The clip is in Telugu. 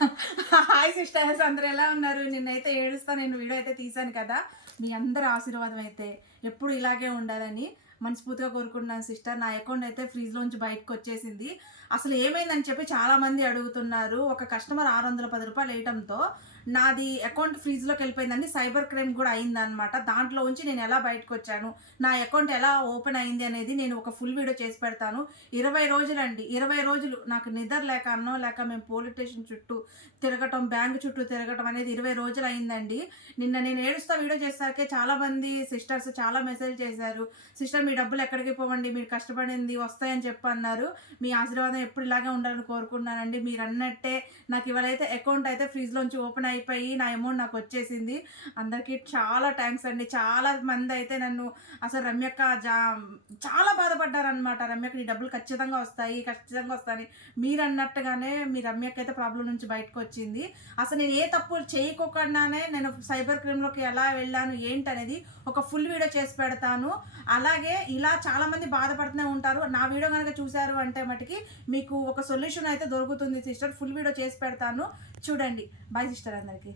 హాయ్ సిస్టర్స్, అందరు ఎలా ఉన్నారు? నిన్నైతే ఏడుస్తా నేను వీడియో అయితే తీశాను కదా. మీ అందరి ఆశీర్వాదం అయితే ఎప్పుడు ఇలాగే ఉండాలని మనస్ఫూర్తిగా కోరుకుంటున్నాను సిస్టర్. నా అకౌంట్ అయితే ఫ్రీజ్లోంచి బయటకు వచ్చేసింది. అసలు ఏమైందని చెప్పి చాలామంది అడుగుతున్నారు. ఒక కస్టమర్ 610 రూపాయలు వేయటంతో నాది అకౌంట్ ఫ్రీజ్లోకి వెళ్ళిపోయిందండి. సైబర్ క్రైమ్ కూడా అయిందనమాట. దాంట్లో ఉంచి నేను ఎలా బయటకు వచ్చాను, నా అకౌంట్ ఎలా ఓపెన్ అయింది అనేది నేను ఒక ఫుల్ వీడియో చేసి పెడతాను. 20 రోజులండి, 20 రోజులు నాకు నిద్ర లేక అన్నో లేక మేము పోలీస్ స్టేషన్ చుట్టూ తిరగటం, బ్యాంక్ చుట్టూ తిరగటం అనేది 20 రోజులు అయిందండి. నిన్న నేను ఏడుస్తా వీడియో చేసాకే చాలామంది సిస్టర్స్ చాలా మెసేజ్ చేశారు. సిస్టర్ మీ డబ్బులు ఎక్కడికి పోవండి, మీరు కష్టపడింది వస్తాయని చెప్పి అన్నారు. మీ ఆశీర్వాదం ఎప్పుడు ఇలాగే ఉండాలని కోరుకుంటున్నానండి. మీరు అన్నట్టే నాకు ఇవాళైతే అకౌంట్ అయితే ఫ్రీజ్లోంచి ఓపెన్ అయిపోయి నా అమౌంట్ నాకు వచ్చేసింది. అందరికీ చాలా థ్యాంక్స్ అండి. చాలా మంది అయితే నన్ను అసలు రమ్యక్క చాలా బాధపడ్డారనమాట. రమ్యక్క నీ డబ్బులు ఖచ్చితంగా వస్తాయి, ఖచ్చితంగా వస్తాయి. మీరు అన్నట్టుగానే మీ రమ్యక్క అయితే ప్రాబ్లం నుంచి బయటకు వచ్చింది. అసలు నేను ఏ తప్పు చేయకోకుండానే నేను సైబర్ క్రైమ్లోకి ఎలా వెళ్ళాను ఏంటనేది ఒక ఫుల్ వీడియో చేసి పెడతాను. అలాగే ఇలా చాలామంది బాధపడుతూనే ఉంటారు. నా వీడియో కనుక చూశారు అంటే మటుకి మీకు ఒక సొల్యూషన్ అయితే దొరుకుతుంది సిస్టర్. ఫుల్ వీడియో చేసి పెడతాను, చూడండి. బాయ్ సిస్టర్ అందరికీ.